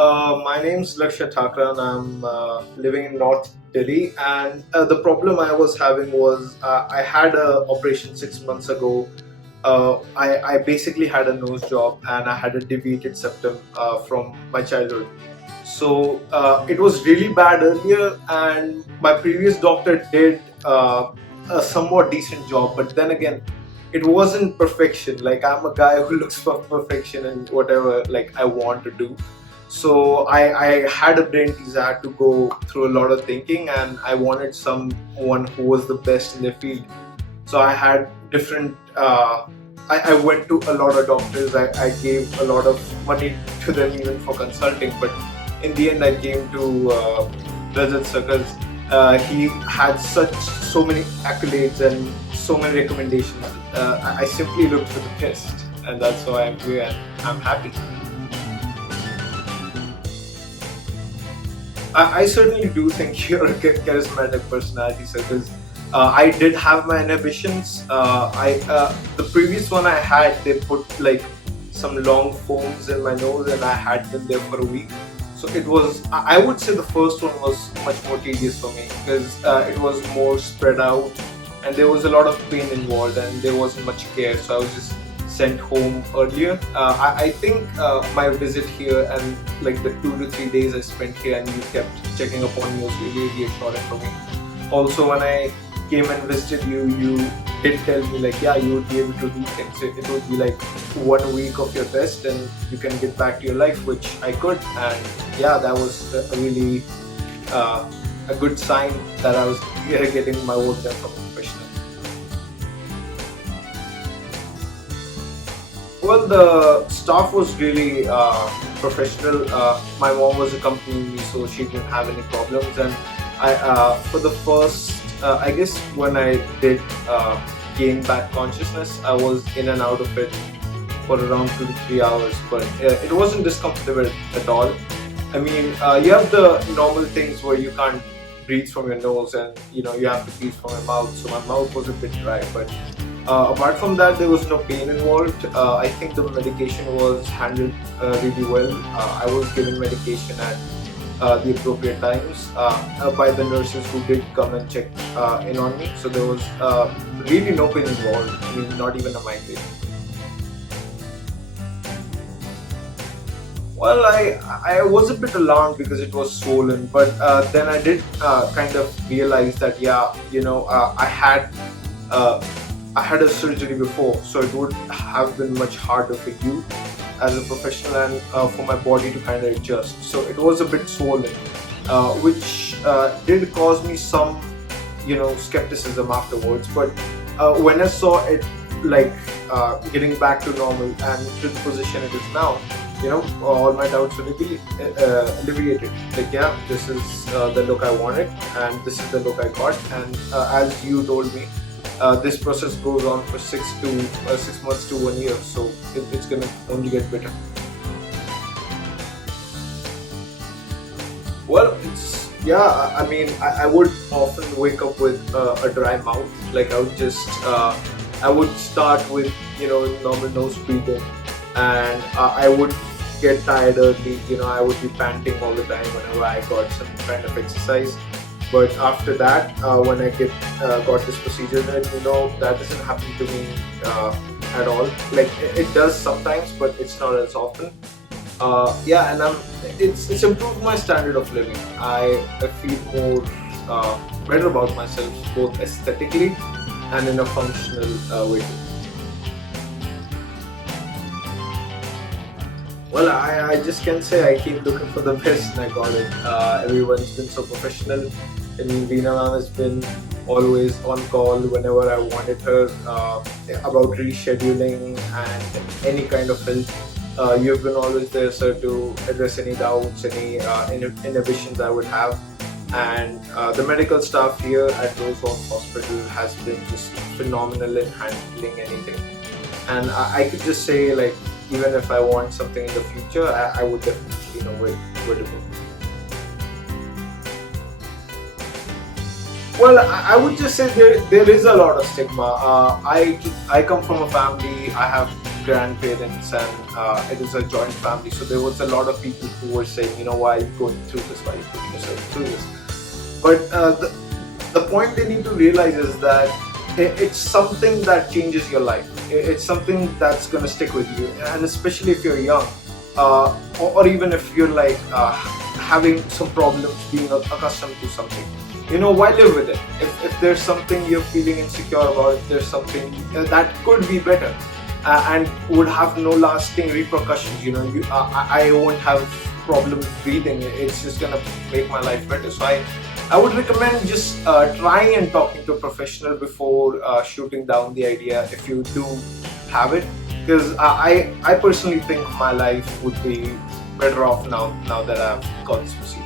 My name's Lakshay and I'm living in North Delhi. And the problem I was having was I had a operation 6 months ago. I basically had a nose job and I had a deviated septum from my childhood. So it was really bad earlier, and my previous doctor did a somewhat decent job. But then again, it wasn't perfection. Like, I'm a guy who looks for perfection in whatever like I want to do. So I had a brain tease. I had to go through a lot of thinking, and I wanted someone who was the best in their field. So I had different. I went to a lot of doctors. I gave a lot of money to them even for consulting. But in the end, I came to Rajat Circus. He had so many accolades and so many recommendations. I simply looked for the best, and that's why I'm here. And I'm happy. I certainly do think you're a charismatic personality, sir. Because I did have my inhibitions. The previous one I had, they put like some long foams in my nose, and I had them there for a week. So it was. I would say the first one was much more tedious for me because it was more spread out, and there was a lot of pain involved, and there wasn't much care. So I was just sent home earlier. I think my visit here and like the 2 to 3 days I spent here and you kept checking up on me was really reassuring for me. Also, when I came and visited you, you did tell me like, yeah, you would be able to do things. It would be like 1 week of your test and you can get back to your life, which I could. And yeah, that was a really a good sign that I was getting my work done from a professional. Well, the staff was really professional. My mom was accompanying me, so she didn't have any problems. And for the first, I guess when I did gain back consciousness, I was in and out of it for around 2 to 3 hours. But it wasn't discomfortable at all. I mean, you have the normal things where you can't breathe from your nose, and you have to breathe from your mouth. So my mouth was a bit dry, but apart from that, there was no pain involved. I think the medication was handled really well. I was given medication at the appropriate times by the nurses who did come and check in on me. So there was really no pain involved. I mean, not even a migraine. Well, I was a bit alarmed because it was swollen, but then I did kind of realize that I had a surgery before, so it would have been much harder for you as a professional and for my body to kind of adjust. So it was a bit swollen, which did cause me some, skepticism afterwards. But when I saw it like getting back to normal and to the position it is now, all my doubts were alleviated. Like, yeah, this is the look I wanted, and this is the look I got. And as you told me, this process goes on for 6 months to 1 year, so it's gonna only get better. Well, I mean, I would often wake up with a dry mouth. Like, I would start with normal nose breathing, and I would get tired early. I would be panting all the time whenever I got some kind of exercise. But after that, when I got this procedure, then that doesn't happen to me at all. Like, it does sometimes, but it's not as often. And it's improved my standard of living. I feel more better about myself, both aesthetically and in a functional way. Well, I just can say I came looking for the best and I got it. Everyone's been so professional. I mean, Veena ma'am has been always on call whenever I wanted her about rescheduling and any kind of help. You've been always there, sir, to address any doubts, any inhibitions I would have. And the medical staff here at Roseholm Hospital has been just phenomenal in handling anything. And I could just say, like, even if I want something in the future, I would definitely know where to go. Well, I would just say there is a lot of stigma. I come from a family. I have grandparents, and it is a joint family. So there was a lot of people who were saying, why are you going through this? Why are you putting yourself through this? But the point they need to realize is that it's something that changes your life. It's something that's going to stick with you, and especially if you're young, or even if you're like having some problems being accustomed to something. Why live with it? If there's something you're feeling insecure about, if there's something that could be better and would have no lasting repercussions, I won't have problems breathing. It's just gonna make my life better. So I would recommend just trying and talking to a professional before shooting down the idea if you do have it, because I personally think my life would be better off now that I've got this procedure.